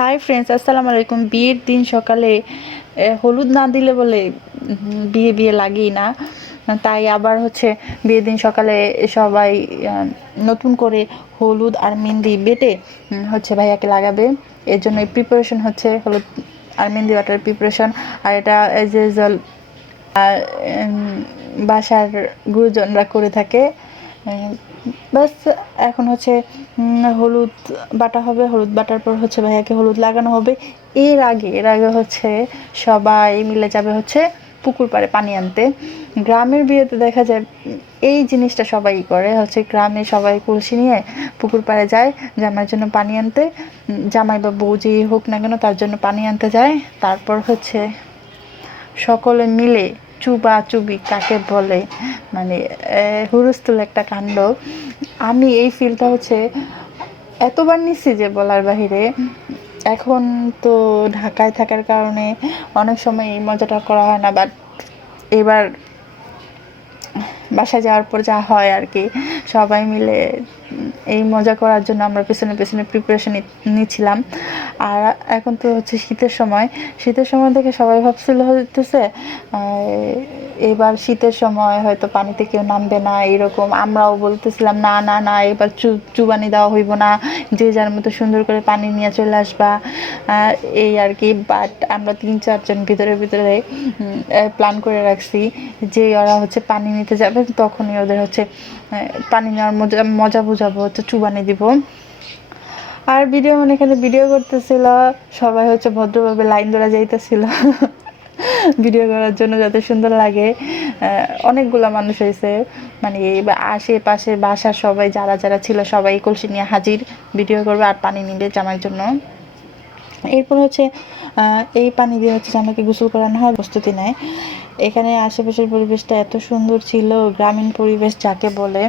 Hi friends, আসসালামু আলাইকুম। বিয়ের দিন সকালে হলুদ না দিলে বলে বিয়ে বিয়ে লাগেই না। তাই আবার হচ্ছে বিয়ের দিন সকালে সবাই নতুন করে হলুদ আর মেহেন্দি বেটে হচ্ছে ভাইয়াকে লাগাবে। এর জন্য প্রিপারেশন হচ্ছে হলুদ আর মেহেন্দি বাটার প্রিপারেশন। আর এটা এজ ইউজুয়াল বাসার গুরুজনরা করে থাকে। বাস এখন হচ্ছে হলুদ বাটা হবে। হলুদ বাটার পর হচ্ছে ভাইয়াকে হলুদ লাগানো হবে। এর আগে হচ্ছে সবাই মিলে যাবে হচ্ছে পুকুর পাড়ে পানি আনতে। গ্রামের বিয়েতে দেখা যায় এই জিনিসটা সবাই করে, হচ্ছে গ্রামে সবাই কলসি নিয়ে পুকুর পাড়ে যায় জামাইয়ের জন্য পানি আনতে। জামাই বা বউ যেই হোক না কেন তার জন্য পানি আনতে যায়। তারপর হচ্ছে সকলে মিলে চুবাচুবি কাকে বলে, মানে হুলস্থুল একটা কাণ্ড। আমি এই ফিলটা হচ্ছে এতবার নিচ্ছি যে বলার বাহিরে। এখন তো ঢাকায় থাকার কারণে অনেক সময় এই মজাটা করা হয় না, বাট এবার বাসায় যাওয়ার পর যা হয় আর কি, সবাই মিলে এই মজা করার জন্য আমরা পেছনে পেছনে প্রিপারেশন নিচ্ছিলাম। আর এখন তো হচ্ছে শীতের সময় থেকে সবাই ভাবছিল হইতেছে এবার শীতের সময় হয়তো পানিতে কেউ নামবে না, এরকম আমরাও বলতেছিলাম না না না এবার চুবানি দেওয়া হইব না, যে যার মতো সুন্দর করে পানি নিয়ে চলে আসবা, এই আর কি। বাট আমরা 3-4 জন ভিতরে ভিতরে প্ল্যান করে রাখছি যে ওরা হচ্ছে পানি নিতে যাবে, তখনই ওদের হচ্ছে পানি নেওয়ার মজা বোঝাবো, হচ্ছে চুবানি দিব। আর এখানে ভিডিও করতেছিল সবাই, হচ্ছে ভদ্রভাবে লাইন ধরা যাইতেছিল ভিডিও করার জন্য যাতে সুন্দর লাগে। অনেকগুলা মানুষ হয়েছে, মানে আশেপাশে বাসার সবাই যারা যারা ছিল সবাই কলসি নিয়ে হাজির, ভিডিও করবে আর পানি নিবে জামাইয়ের জন্য। এরপর হচ্ছে এই পানি দিয়ে হচ্ছে জামাইকে গোসল করানো হয়, প্রস্তুতি নেয়। এখানে আশেপাশের পরিবেশটা এত সুন্দর ছিল, গ্রামীণ পরিবেশ যাকে বলে।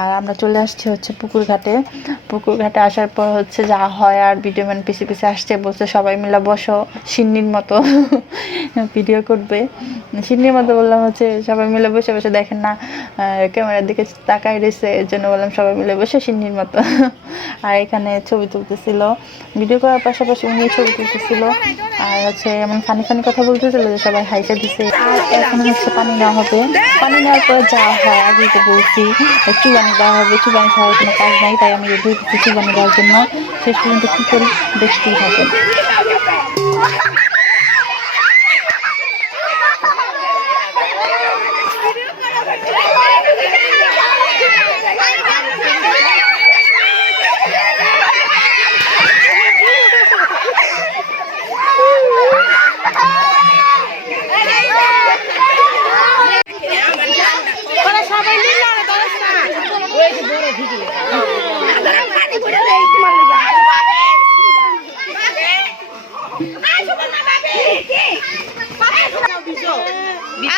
আর আমরা চলে আসছি হচ্ছে পুকুর ঘাটে আসার পর হচ্ছে যা হয়, আর ভিডিও ম্যান পিছে পিছে আসছে, বলছে সবাই মিলে বসো সিন্নির মতো ভিডিও করবে। সিন্নির মতো বললাম হচ্ছে সবাই মিলে বসে বসে দেখেন না ক্যামেরার দিকে তাকাই রয়েছে, এর জন্য বললাম সবাই মিলে বসে সিন্নির মতো। আর এখানে ছবি তুলতেছিল, ভিডিও করার পাশাপাশি উনি ছবি তুলতেছিল। আর হচ্ছে এমন ফানি ফানি কথা বলতেছিল যে সবাই হাইসা দিছে। আর এখন হচ্ছে পানি নেওয়া হবে। পানি নেওয়ার পর যা হয় আগেই তো বলছি, চুবানি দেওয়া হবে। চুবানি ছাড়ার কোনো কাজ নাই, তাই আমি রেডি হচ্ছি চুবানি দেওয়ার জন্য। শেষ পর্যন্ত কী করি দেখতেই থাকেন।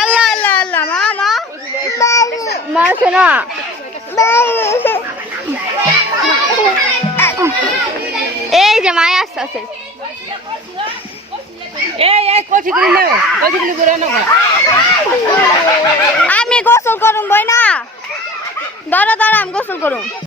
আল্লাহ আল্লাহ আল্লাহ মামা মাসে না এই যে মায় আসতে আছে। আমি গোসল করুম বই না, দাঁড়া দাঁড়া আমি গোসল করুম।